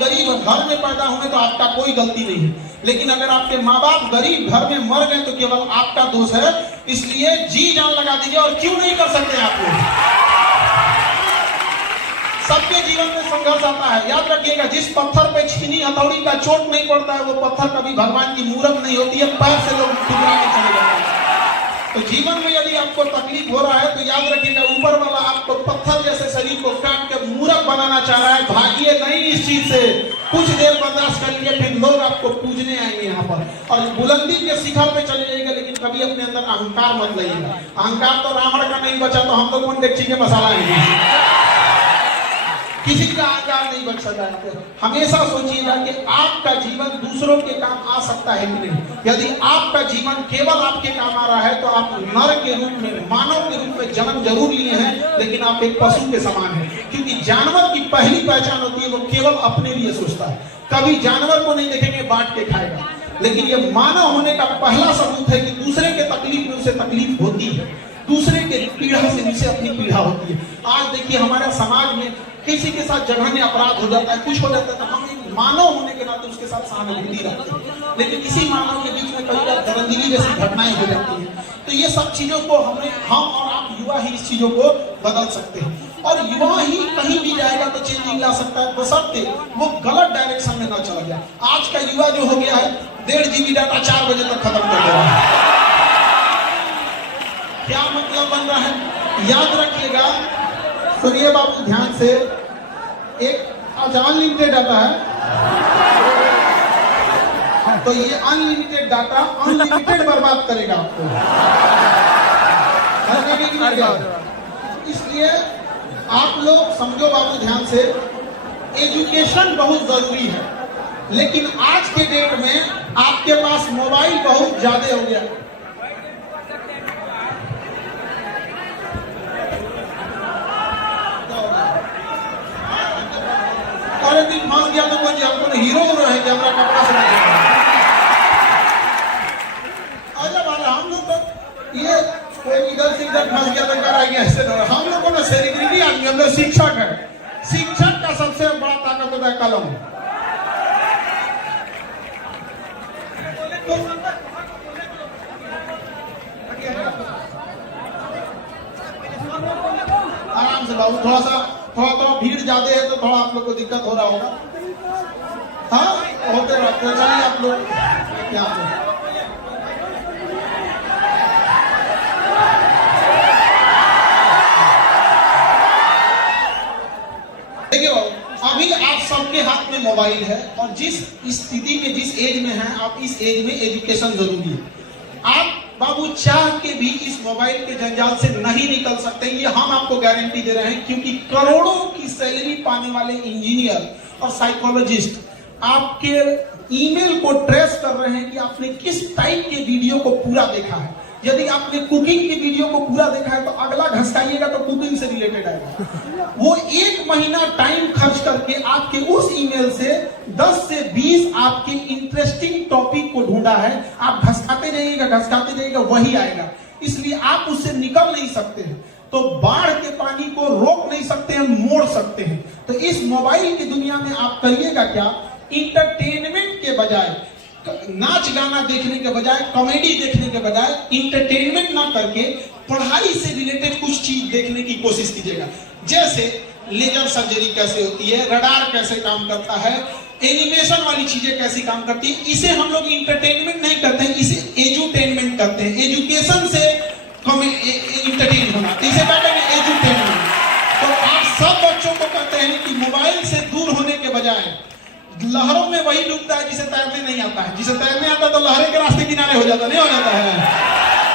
गरीब घर में पैदा हुए तो आपका कोई गलती नहीं है, लेकिन अगर आपके माँ बाप गरीब घर में मर गए तो केवल आपका दोष है। इसलिए जी जान लगा दीजिए। और क्यों नहीं कर सकते आप लोग? सबके जीवन में संघर्ष आता है। याद रखिएगा, जिस पत्थर पे छीनी हथौड़ी का चोट नहीं पड़ता है वो पत्थर कभी भगवान की मूरत नहीं होती है, पैर से लोग टुकड़ा में चले जाते हैं। तो जीवन में यदि आपको तकलीफ हो रहा है तो याद रखिएगा, ऊपर वाला आपको पत्थर जैसे शरीर को काट के मूरत बनाना चाह रहा है। भागिए नहीं इस चीज से, कुछ देर बर्दाश्त करिए, फिर लोग आपको पूजने आएंगे यहाँ पर और बुलंदी के शिखर पे चले जाइएगा। लेकिन कभी अपने अंदर अहंकार मत लाइएगा। अहंकार तो रावण का नहीं बचा तो हम तो कौन डेगची के मसाला है। किसी का अहंकार नहीं बच सकता है। हमेशा सोचिएगा कि आपका जीवन दूसरों के काम आ सकता है कि नहीं। यदि आपका जीवन केवल आपके काम आ रहा है तो आप नर के रूप में, मानव के रूप में जन्म जरूर लिए हैं, लेकिन आप एक पशु के समान हैं। क्योंकि जानवर की पहली पहचान होती है वो केवल अपने लिए सोचता है। कभी जानवर को नहीं देखेंगे बांट के खाएगा, लेकिन ये मानव होने का पहला सबूत है कि दूसरे के तकलीफ में उसे तकलीफ होती है, दूसरे के पीड़ा से उसे अपनी पीड़ा होती है। आज देखिए हमारे समाज में किसी के साथ जघन्य अपराध हो जाता है, कुछ हो जाता है, तो हम एक मानव होने के नाते उसके साथ सहानुभूति रखते हैं। लेकिन इसी मानव के बीच में कई बार दरंदगी जैसी घटनाएं हो जाती हैं। तो ये सब चीजों को हम और आप युवा ही इस चीजों को बदल सकते हैं। और युवा ही कहीं भी जाएगा तो चेंजिंग ला सकता है, बशर्ते वो गलत डायरेक्शन में ना चला जाए। आज का युवा जो हो गया है 1.5 GB डाटा 4 बजे तक खत्म कर दे रहा है। क्या मतलब बन रहा है? याद रखिएगा, सुनिए बाबू ध्यान से, एक अनलिमिटेड डाटा है तो ये अनलिमिटेड डाटा अनलिमिटेड बर्बाद करेगा आपको। इसलिए आप लोग समझो बाबू ध्यान से, एजुकेशन बहुत जरूरी है, लेकिन आज के डेट में आपके पास मोबाइल बहुत ज्यादा हो गया। और एक दिन फंस गया तो कोई आपको हीरो है कि हमारा कपड़ा से हम लोग तो ये कोई इधर से इधर फंस गया तो कराएंगे ऐसे। हम लोग को ना सेलिब्रिटी आदमी, हम लोग शिक्षक है। शिक्षक का सबसे बड़ा ताकत होता है कलम। आराम से बाबू, थोड़ा भीड़ ज्यादा है तो थोड़ा आप लोग को दिक्कत हो रहा होगा। हाँ होते रहते हैं। चलिए आप लोग क्या देखिए बाबू, अभी आप सबके हाथ में मोबाइल है और जिस स्थिति में, जिस एज में हैं आप, इस एज में एजुकेशन जरूरी है। आप बाबू चाह के भी इस मोबाइल के जंजाल से नहीं निकल सकते, ये हम आपको गारंटी दे रहे हैं। क्योंकि करोड़ों की सैलरी पाने वाले इंजीनियर और साइकोलॉजिस्ट आपके ईमेल को ट्रेस कर रहे हैं कि आपने किस टाइप के वीडियो को पूरा देखा है। यदि आपने कुकिंग के वीडियो को पूरा देखा है तो अगला घसकाइएगा तो कुकिंग से रिलेटेड आएगा। वो 1 महीना टाइम खर्च करके आपके उस ईमेल से 10 से 20 आपके इंटरेस्टिंग टॉपिक को ढूंढा है। आप घसकाते जाइएगा वही आएगा। इसलिए आप उससे निकल नहीं सकते हैं। तो बाढ़ के पानी को रोक नहीं सकते हैं, मोड़ सकते हैं। तो इस मोबाइल की दुनिया में आप करिएगा क्या, इंटरटेनमेंट के बजाय, नाच गाना देखने के बजाय, कॉमेडी देखने के बजाय, इंटरटेनमेंट ना करके पढ़ाई से रिलेटेड कुछ चीज देखने की कोशिश कीजिएगा। जैसे लेजर सर्जरी कैसे होती है, रडार कैसे काम करता है, एनिमेशन वाली चीजें कैसी काम करती है। इसे हम लोग इंटरटेनमेंट नहीं करते हैं, इसे एजुटेनमेंट करते हैं। एजुकेशन से इंटरटेन होना, इसे कहते हैं एजुटेनमेंट। तो आप सब बच्चों को कहते हैं कि मोबाइल से दूर होने के बजाय लहरों में वही डूबता है जिसे तैरने नहीं आता है। जिसे तैरने आता है तो लहरें के रास्ते किनारे हो जाता, नहीं हो जाता है।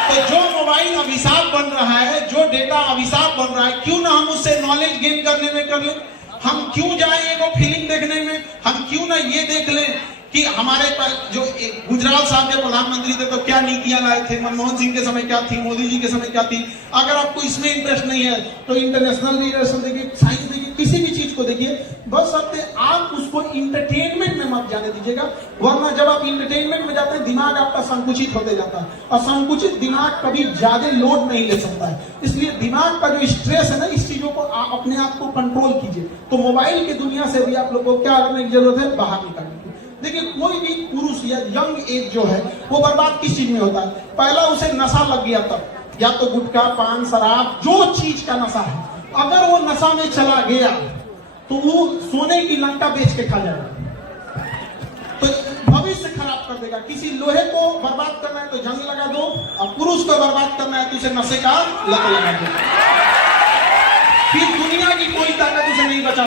तो जो मोबाइल अभिशाप बन रहा है, जो डेटा अभिशाप बन रहा है, क्यों ना हम उससे नॉलेज गेन करने में कर लें। हम क्यों जाएं एगो फिल्म देखने में, हम क्यों ना ये देख लें कि हमारे पास जो गुजरात साहब के प्रधानमंत्री थे तो क्या नीतियां लाए थे, मनमोहन सिंह के समय क्या थी, मोदी जी के समय क्या थी। अगर आपको इसमें इंटरेस्ट नहीं है तो इंटरनेशनल रिलेशन देखिए, साइंस देखिए, किसी भी चीज को देखिए, बस आप उसको इंटरटेनमेंट में मत जाने दीजिएगा। वरना जब आप इंटरटेनमेंट में जाते हैं दिमाग आपका संकुचित होते जाता है, और संकुचित दिमाग कभी ज्यादा लोड नहीं ले सकता है। इसलिए दिमाग का जो स्ट्रेस है ना, इस चीजों को आप अपने आप को कंट्रोल कीजिए। तो मोबाइल की दुनिया से भी आप लोगों को क्या करने की जरूरत है, बाहर निकलने की। देखिए कोई भी पुरुष या यंग एज जो है वो बर्बाद किस चीज में होता है, पहला उसे नशा लग गया तब, या तो गुटखा पान शराब जो चीज का नशा है, अगर वो नशा में चला गया तो वो सोने की लंका बेच के खा जाएगा, तो भविष्य खराब कर देगा। किसी लोहे को बर्बाद करना है तो जंग लगा दो, और पुरुष को बर्बाद करना है तो उसे नशे का लत लगा दो, फिर दुनिया की कोई ताकत उसे नहीं बचा